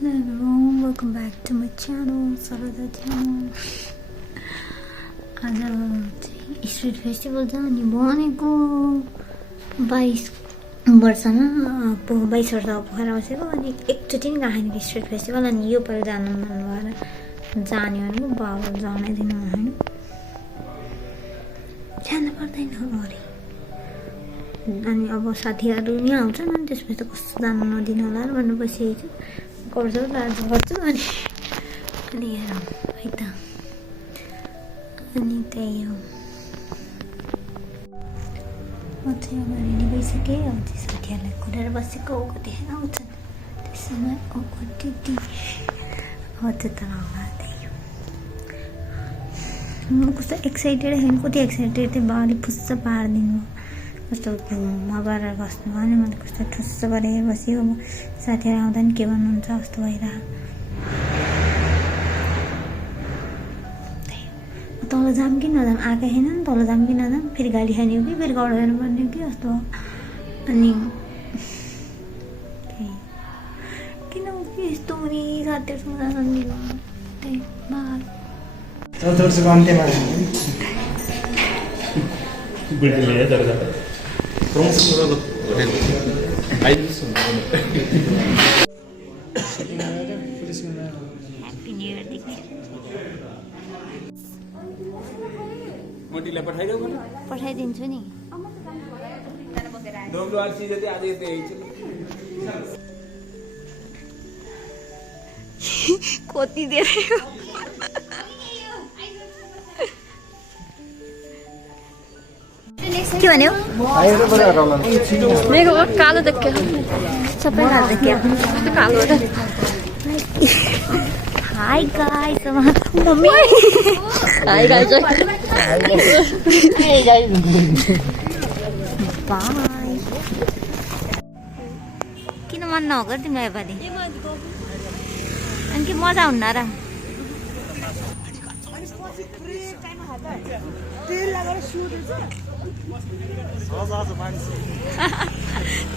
Hello everyone, welcome back to my channel, Sarada channel. आज चाहिँ street festival जाने भनेको 22 वर्षमा 22 वर्ष भएर बसेको अनि एकचोटि नि गएको नि स्ट्रिट फेस्टिभल अनि यो पालि जानु मन भएर जाने भनेको बाबु जानै दिनु होइन जानु पर्दैन अरे अनि अब साथीहरू नि आउँछन् अनि त्यसपछि त कस्तो जानु नदिनु होला भन्नु बसेको छु गर्छु लाज गर्छु अनि हेरौँ है त अनि त्यही हो म चाहिँ अब रेडी भइसकेँ अब चाहिँ साथीहरूलाई कुरेर बसेको कतिखेर आउँछन् त्यसमा कति अब चाहिँ तर होला त्यही हो म कस्तो एक्साइटेड होइन कति एक्साइटेड थियो बाबाले फुस्स पारिदिनु कस्तो मगर बस्नु भने मैले कस्तो ठुस्स गरेर बस्यो अब साथीहरू आउँदा नि के भन्नुहुन्छ कस्तो भइरहेको तल जाम कि नजाम आएकै छैन नि तल जाम कि नजाम फेरि गाडी खाने हो कि फेरि गड हेर्नुपर्ने हो कि जस्तो अनि किन यस्तो हुने साथीहरूसँग जान दिनु त्यही बाई Happy New Year मोटीलाई पठाइदेऊ भने पठाइदिन्छु नि दोब्लो आसी जति आज यतै हैछ कति धेरै के भन्यो मेरो कालो देख्यो सबै कालो देख्यो कालो high guys mummy high guys by किन मन नगर तिमीलाई योपालि अनि के मजा हुन्न र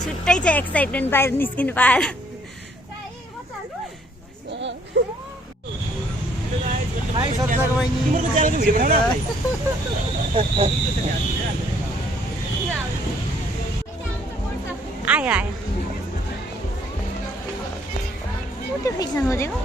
छुट्टै छ एक्साइटमेन्ट बाहिर निस्किनु पाएर आयो आयो त्यो खिच्न खोजेको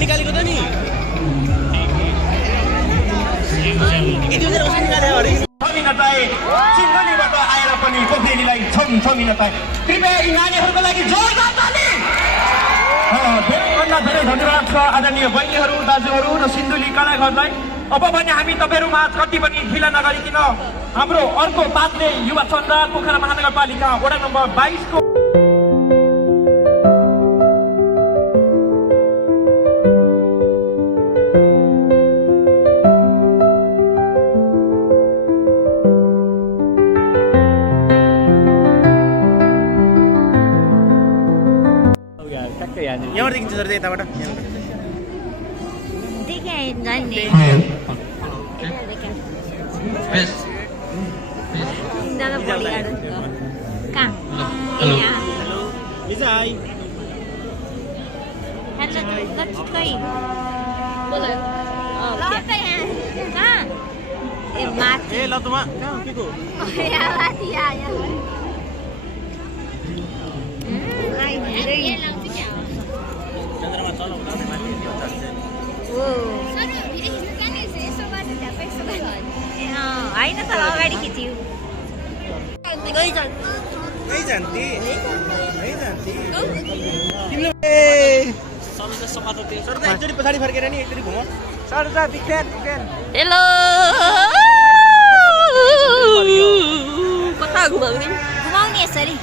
निकालेको त नि सिन्धुलीबाट आएर पनि पोखरेलीलाई छमिन पाए कृपया यी नानीहरूको लागि जोरदार ताली धेरैभन्दा धेरै धन्यवाद छ आदरणीय बहिनीहरू दाजुहरू र सिन्धुली कलाघरलाई अब भने हामी तपाईँहरूमा कति पनि ढिला नगरिकन हाम्रो अर्को पात्रे युवा सञ्जाल पोखरा महानगरपालिका वडा नम्बर 22 को यहाँ देखिन्छ सर यताबाट होइन तर अगाडि खिच्यो गई जान्थे नहीं जानती नहीं जानती सर एकचोटि पछाडि फर्केर नि एकचोटि घुम सर विज्ञान विज्ञान हेलो कता घुमाउने घुमाउने यसरी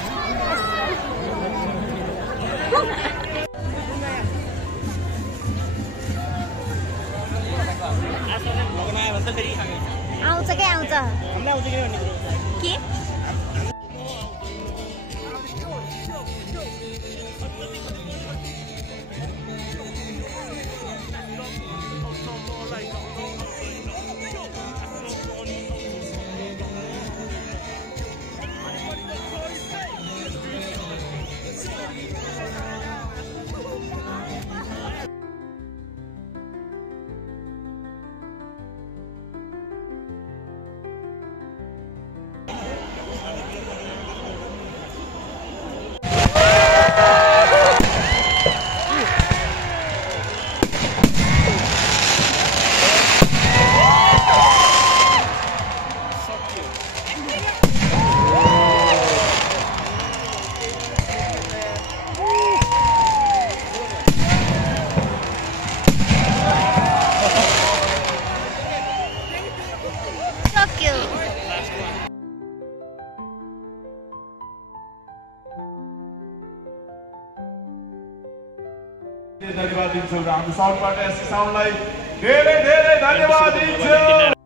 आउँछ के आउँछ हामीलाई आउँछ कि भन्ने कुरो के सक्यो धन्यवाद दिन्छौँ र हाम्रो साउन्डबाट यस साउन्डलाई धेरै धेरै धन्यवाद दिन्छौँ